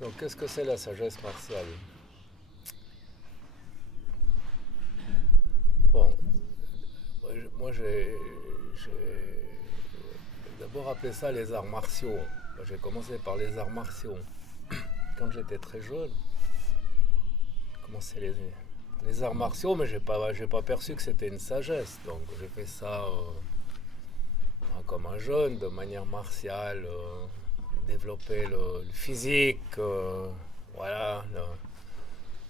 Donc, qu'est-ce que c'est la sagesse martiale? Bon, j'ai d'abord appelé ça les arts martiaux. J'ai commencé par les arts martiaux. Quand j'étais très jeune, j'ai commencé les arts martiaux, mais j'ai pas perçu que c'était une sagesse. Donc, j'ai fait ça comme un jeune, de manière martiale, développer le physique, voilà,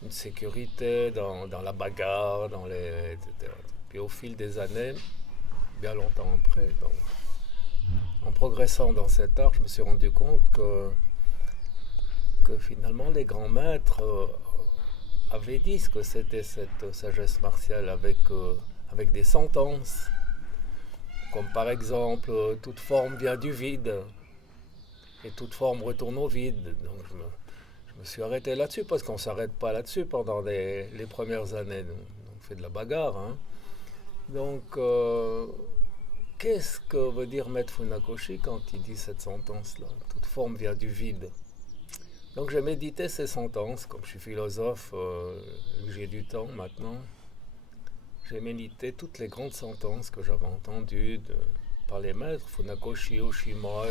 une sécurité dans la bagarre, etc. Puis au fil des années, bien longtemps après, donc, en progressant dans cet art, je me suis rendu compte que finalement les grands maîtres avaient dit ce que c'était cette sagesse martiale avec des sentences, comme par exemple toute forme vient du vide et toute forme retourne au vide. Donc je me suis arrêté là-dessus parce qu'on ne s'arrête pas là-dessus pendant les premières années. On fait de la bagarre. Hein. Donc, qu'est-ce que veut dire Maître Funakoshi quand il dit cette sentence-là? Toute forme vient du vide. Donc j'ai médité ces sentences, comme je suis philosophe, que j'ai du temps maintenant. J'ai médité toutes les grandes sentences que j'avais entendues par les maîtres, Funakoshi, Oshima,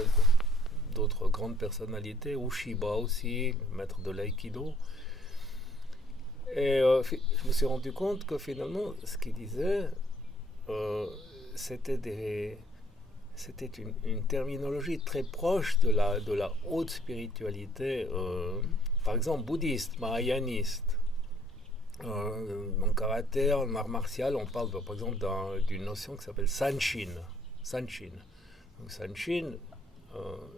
d'autres grandes personnalités, Ushiba aussi, maître de l'aïkido. Et je me suis rendu compte que finalement, ce qu'il disait, euh, c'était c'était une terminologie très proche de la haute spiritualité, par exemple bouddhiste, mahayaniste. En karaté, en art martial, on parle par exemple d'une notion qui s'appelle sanshin. Sanshin. Donc, sanshin,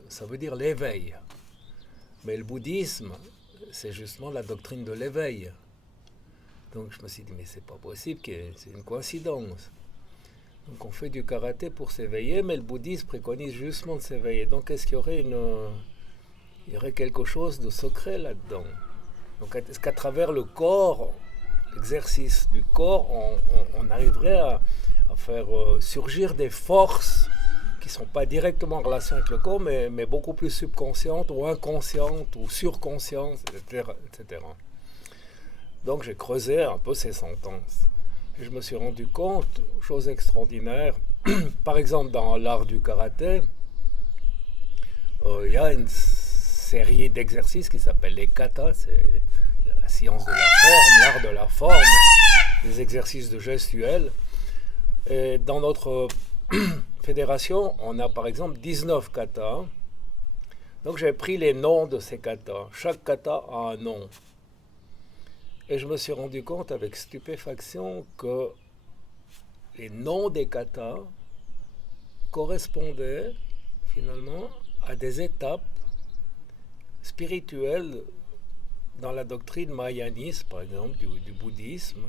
ça veut dire l'éveil. Mais le bouddhisme, c'est justement la doctrine de l'éveil. Donc je me suis dit, mais c'est pas possible, c'est une coïncidence. Donc on fait du karaté pour s'éveiller, mais le bouddhisme préconise justement de s'éveiller. Donc est-ce qu'il y aurait il y aurait quelque chose de secret là-dedans? Donc est-ce qu'à travers le corps, l'exercice du corps, on arriverait à faire surgir des forces qui ne sont pas directement en relation avec le corps, mais beaucoup plus subconscientes ou inconscientes ou surconscientes, etc., etc. Donc j'ai creusé un peu ces sentences. Et je me suis rendu compte, chose extraordinaire, par exemple dans l'art du karaté, il y a une série d'exercices qui s'appellent les katas, c'est la science de la forme, l'art de la forme, des exercices de gestuels. Et dans notre fédération, on a par exemple 19 katas. Donc j'ai pris les noms de ces katas. Chaque kata a un nom. Et je me suis rendu compte avec stupéfaction que les noms des katas correspondaient finalement à des étapes spirituelles dans la doctrine mahayaniste, par exemple, du bouddhisme,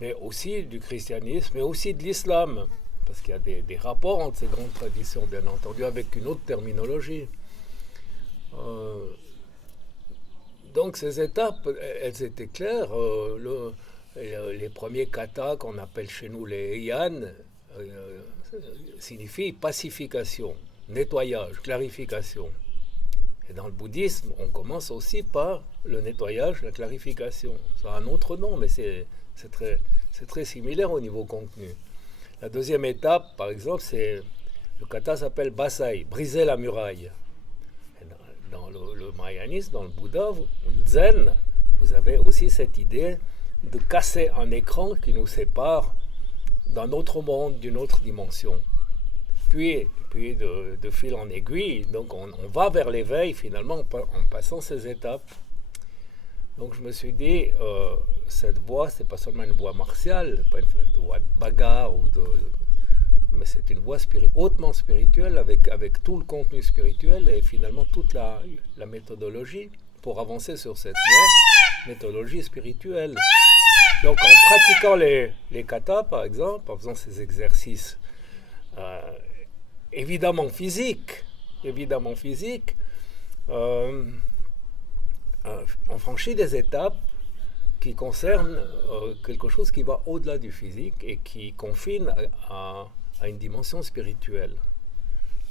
mais aussi du christianisme, mais aussi de l'islam, parce qu'il y a des rapports entre ces grandes traditions, bien entendu, avec une autre terminologie. Euh, donc ces étapes, elles étaient claires. Les premiers katas qu'on appelle chez nous les Heian signifient pacification, nettoyage, clarification. Et dans le bouddhisme, on commence aussi par le nettoyage, la clarification. Ça a un autre nom, mais c'est très similaire au niveau contenu. La deuxième étape, par exemple, c'est le kata s'appelle Basai, briser la muraille. Et dans le mahayanisme, dans le Bouddha, le Zen, vous avez aussi cette idée de casser un écran qui nous sépare d'un autre monde, d'une autre dimension. Puis de fil en aiguille, donc on va vers l'éveil finalement en passant ces étapes. Donc je me suis dit, cette voie, c'est pas seulement une voie martiale, pas une voie de bagarre mais c'est une voie hautement spirituelle avec tout le contenu spirituel et finalement toute la méthodologie pour avancer sur cette voie, méthodologie spirituelle. Donc en pratiquant les katas par exemple, en faisant ces exercices euh, évidemment physiques, euh, on franchit des étapes qui concernent quelque chose qui va au-delà du physique et qui confine à une dimension spirituelle.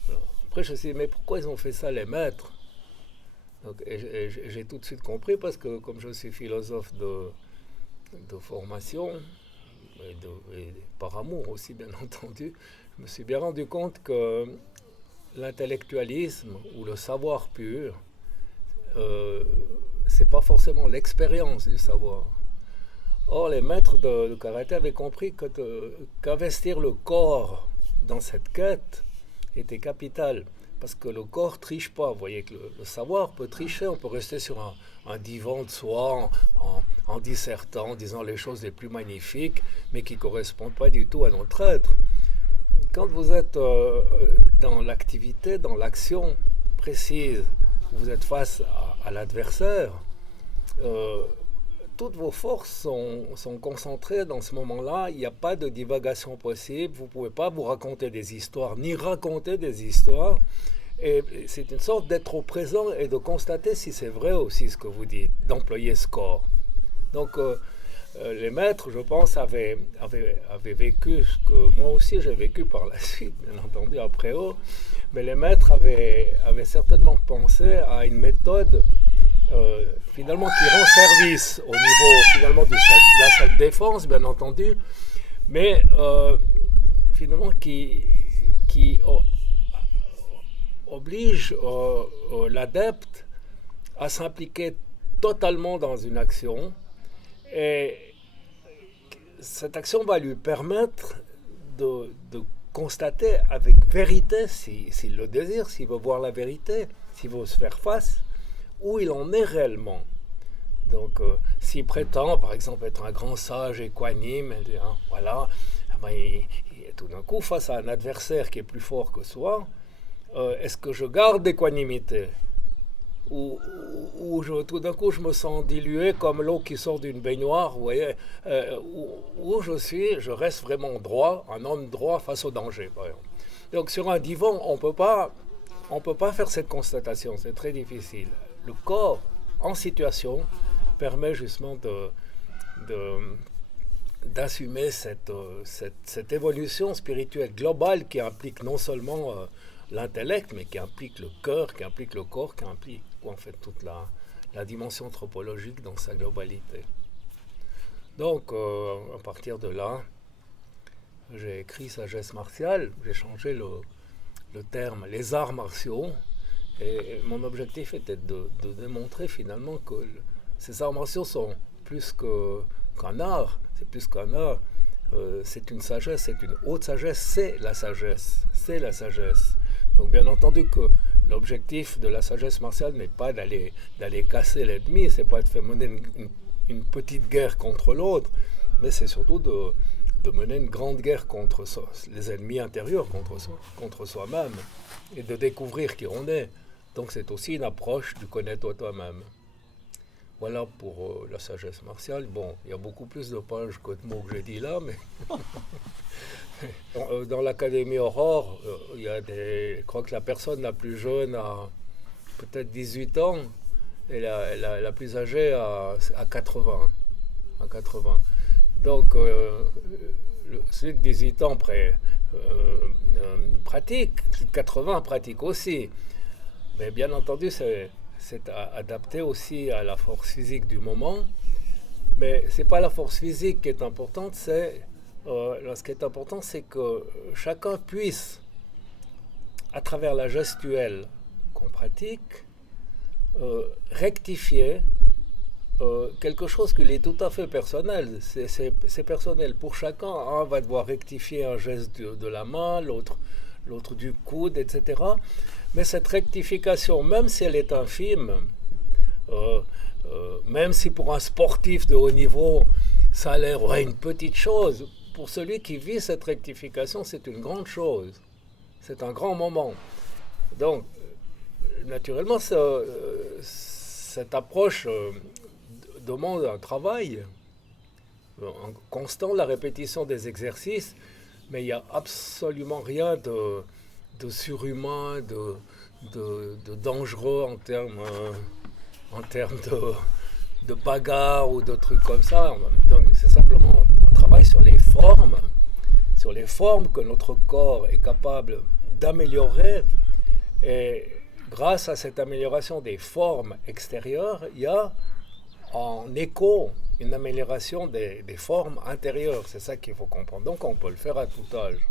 Alors, après, je me suis dit, mais pourquoi ils ont fait ça, les maîtres? Donc, et j'ai tout de suite compris parce que comme je suis philosophe de formation, et par amour aussi bien entendu, je me suis bien rendu compte que l'intellectualisme ou le savoir pur, euh, c'est pas forcément l'expérience du savoir. Or, les maîtres de karaté avaient compris qu'investir le corps dans cette quête était capital. Parce que le corps triche pas. Vous voyez que le savoir peut tricher. On peut rester sur un divan de soi en dissertant, en disant les choses les plus magnifiques, mais qui ne correspondent pas du tout à notre être. Quand vous êtes dans l'activité, dans l'action précise, vous êtes face à l'adversaire, euh, toutes vos forces sont concentrées dans ce moment-là. Il n'y a pas de divagation possible. Vous ne pouvez pas vous raconter des histoires, ni raconter des histoires. Et c'est une sorte d'être au présent et de constater si c'est vrai aussi ce que vous dites, d'employer ce corps. Donc, les maîtres, je pense, avaient vécu ce que moi aussi j'ai vécu par la suite, bien entendu, après eux. Mais les maîtres avaient certainement pensé à une méthode finalement qui rend service au niveau finalement de la self-défense, bien entendu, mais finalement qui oblige l'adepte à s'impliquer totalement dans une action, et cette action va lui permettre de constater avec vérité, s'il le désire, s'il veut voir la vérité, s'il veut se faire face, où il en est réellement. Donc, s'il prétend, par exemple, être un grand sage équanime, hein, voilà, ben, il est tout d'un coup face à un adversaire qui est plus fort que soi. Est-ce que je garde l'équanimité ou tout d'un coup je me sens dilué comme l'eau qui sort d'une baignoire, vous voyez, où je reste vraiment droit, un homme droit face au danger, par exemple. Donc, sur un divan, on peut pas faire cette constatation, c'est très difficile. Le corps en situation permet justement d'assumer cette évolution spirituelle globale qui implique non seulement l'intellect, mais qui implique le cœur, qui implique le corps, qui implique en fait toute la dimension anthropologique dans sa globalité. Donc, à partir de là, j'ai écrit Sagesse martiale, j'ai changé le terme les arts martiaux. Et mon objectif était de démontrer finalement que ces arts martiaux sont plus qu'un art, c'est plus qu'un art, c'est une sagesse, c'est une haute sagesse, c'est la sagesse, c'est la sagesse. Donc bien entendu que l'objectif de la sagesse martiale n'est pas d'aller casser l'ennemi, c'est pas de faire mener une petite guerre contre l'autre, mais c'est surtout de mener une grande guerre contre les ennemis intérieurs, contre soi-même, et de découvrir qui on est. Donc c'est aussi une approche du connaître toi-même. Voilà pour la sagesse martiale. Bon, il y a beaucoup plus de pages que de mots que j'ai dit là, mais dans l'Académie Aurore, il y a je crois que la personne la plus jeune a peut-être 18 ans et la plus âgée a 80. À 80. Donc celui de 18 ans pratique, celui de 80 pratique aussi. Mais bien entendu, c'est adapté aussi à la force physique du moment. Mais ce n'est pas la force physique qui est importante, ce qui est important, c'est que chacun puisse, à travers la gestuelle qu'on pratique, rectifier quelque chose qui est tout à fait personnel. C'est personnel pour chacun. Un va devoir rectifier un geste de la main, l'autre du coude, etc. Mais cette rectification, même si elle est infime, même si pour un sportif de haut niveau, ça a l'air une petite chose, pour celui qui vit cette rectification, c'est une grande chose. C'est un grand moment. Donc, naturellement, cette approche demande un travail constant, la répétition des exercices, mais il n'y a absolument rien de surhumain, de dangereux en termes de bagarre ou de trucs comme ça. Donc c'est simplement un travail sur les formes que notre corps est capable d'améliorer. Et grâce à cette amélioration des formes extérieures, il y a en écho une amélioration des formes intérieures. C'est ça qu'il faut comprendre. Donc on peut le faire à tout âge.